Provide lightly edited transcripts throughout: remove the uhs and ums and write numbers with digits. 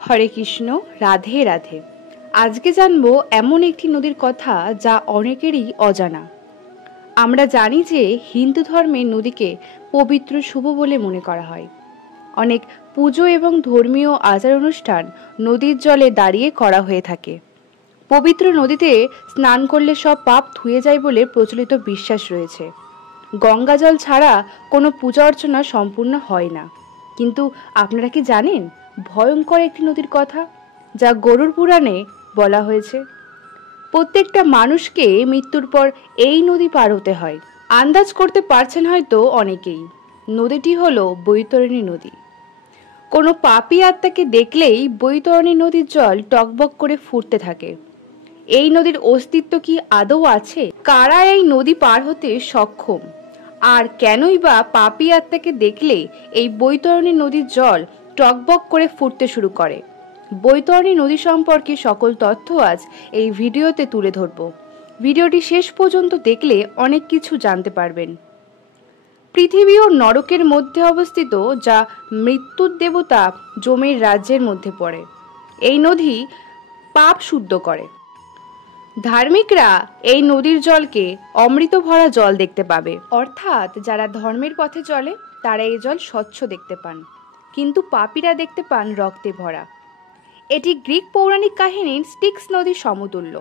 হরে কৃষ্ণ, রাধে রাধে। আজকে জানবো এমন একটি নদীর কথা যা অনেকেরই অজানা। আমরা জানি যে হিন্দু ধর্মে নদীকে পবিত্র শুভ বলে মনে করা হয়। অনেক পুজো এবং ধর্মীয় আচার অনুষ্ঠান নদীর জলে দাঁড়িয়ে করা হয়ে থাকে। পবিত্র নদীতে স্নান করলে সব পাপ ধুয়ে যায় বলে প্রচলিত বিশ্বাস রয়েছে। গঙ্গা জল ছাড়া কোনো পূজা অর্চনা সম্পূর্ণ হয় না। কিন্তু আপনারা কি জানেন ভয়ঙ্কর একটি নদীর কথা যা গরুড় পুরাণে বলা হয়েছে? প্রত্যেকটা মানুষকে মৃত্যুর পর এই নদী পার হতে হয়। আন্দাজ করতে পারছেন হয়তো অনেকেই, নদীটি হলো বৈতরণী নদী। কোনো পাপী আত্মাকে দেখলেই বৈতরণী নদীর জল টকবক করে ফুটতে থাকে। এই নদীর অস্তিত্ব কি আদৌ আছে? কারা এই নদী পার হতে সক্ষম? আর কেনই বা পাপী আত্মাকে দেখলে এই বৈতরণী নদীর জল টকবক করে ফুটতে শুরু করে? বৈতরণী নদী সম্পর্কে সকল তথ্য আজ এই ভিডিওতে তুলে ধরব। ভিডিওটি শেষ পর্যন্ত দেখলে অনেক কিছু জানতে পারবেন। পৃথিবী ও নরকের মধ্যে অবস্থিত, যা মৃত্যুর দেবতা যমের রাজ্যের মধ্যে পড়ে। এই নদী পাপ শুদ্ধ করে। ধার্মিকরা এই নদীর জলকে অমৃত ভরা জল দেখতে পাবে, অর্থাৎ যারা ধর্মের পথে চলে তারা এই জল স্বচ্ছ দেখতে পান, কিন্তু পাপীরা দেখতে পান রক্তে ভরা। এটি গ্রিক পৌরাণিক কাহিনীর স্টিক্স নদীর সমতুল্য।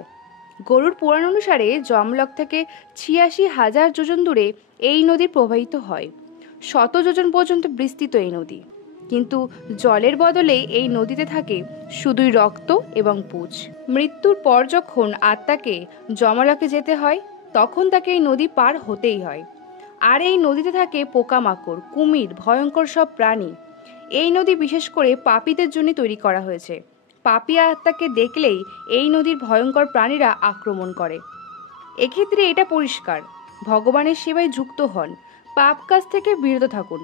গরুড় পুরাণ অনুসারে যমলোক থেকে ৮৬,০০০ যোজন দূরে এই নদী প্রবাহিত হয়। ১০০ যোজন পর্যন্ত বিস্তৃত এই নদী, কিন্তু জলের বদলে এই নদীতে থাকে শুধুই রক্ত এবং পুঁজ। মৃত্যুর পর যখন আত্মাকে যমলোকে যেতে হয় তখন তাকে এই নদী পার হতেই হয়। আর এই নদীতে থাকে পোকামাকড়, কুমির, ভয়ঙ্কর সব প্রাণী। এই নদী বিশেষ করে পাপীদের জন্য তৈরি করা হয়েছে। পাপী আত্মাকে দেখলেই এই নদীর ভয়ঙ্কর প্রাণীরা আক্রমণ করে। এক্ষেত্রে এটা পরিষ্কার, ভগবানের সেবায় যুক্ত হন, পাপ কাজ থেকে বিরত থাকুন।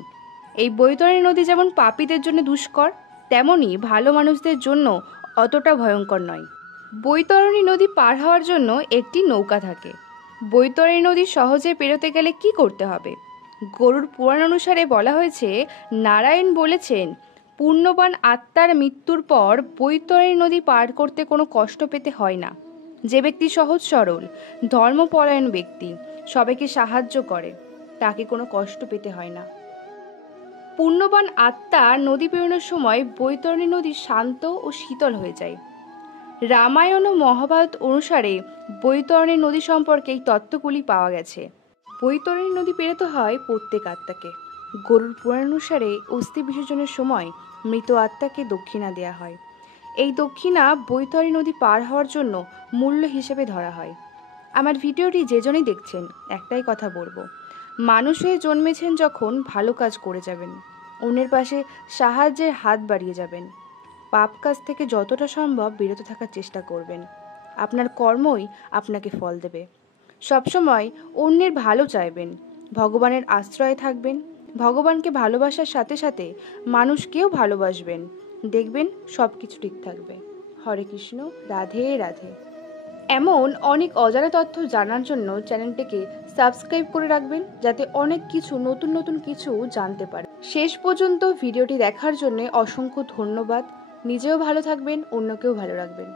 এই বৈতরণী নদী যেমন পাপীদের জন্য দুষ্কর, তেমনি ভালো মানুষদের জন্য অতটা ভয়ঙ্কর নয়। বৈতরণী নদী পার হওয়ার জন্য একটি নৌকা থাকে। বৈতরণী নদী সহজে পেরোতে গেলে কি করতে হবে? গরুড় পুরাণ অনুসারে বলা হয়েছে, নারায়ণ বলেছেন, পুণ্যবান আত্মার মৃত্যুর পর বৈতরণী নদী পার করতে কোনো কষ্ট পেতে হয় না। যে ব্যক্তি সহজ সরল, ধর্মপরায়ণ ব্যক্তি, সবাইকে সাহায্য করে, তাকে কোনো কষ্ট পেতে হয় না। পুণ্যবান আত্মা নদী পেরোনোর সময় বৈতরণী নদী শান্ত ও শীতল হয়ে যায়। রামায়ণ ও মহাভারত অনুসারে বৈতরণী নদী সম্পর্কে এই তত্ত্বগুলি পাওয়া গেছে। বৈতরণী নদী পেরোতে হয় প্রত্যেক আত্মাকে। গরুড় পুরাণ অনুসারে অস্থি বিসর্জনের সময় মৃত আত্মাকে দক্ষিণা দেয়া হয়। এই দক্ষিণা বৈতরণী নদী পার হওয়ার জন্য মূল্য হিসেবে ধরা হয়। আমার ভিডিওটি যে জনই দেখছেন, একটাই কথা বলবো, মানুষ হয়ে জন্মেছেন যখন ভালো কাজ করে যাবেন, অন্যের পাশে সাহায্যের হাত বাড়িয়ে যাবেন, পাপ কাজ থেকে যতটা সম্ভব বিরত থাকার চেষ্টা করবেন। আপনার কর্মই আপনাকে ফল দেবে। সবসময় অন্যের ভালো চাইবেন, ভগবানের আশ্রয়ে থাকবেন, ভগবানকে ভালোবাসার সাথে সাথে মানুষকেও ভালোবাসবেন, দেখবেন সব কিছু ঠিক থাকবে। হরে কৃষ্ণ, রাধে রাধে। এমন অনেক অজানা তথ্য জানার জন্য চ্যানেলটিকে সাবস্ক্রাইব করে রাখবেন, যাতে অনেক কিছু নতুন কিছু জানতে পারে। শেষ পর্যন্ত ভিডিওটি দেখার জন্য অসংখ্য ধন্যবাদ। নিজেও ভালো থাকবেন, অন্যকেও ভালো রাখবেন।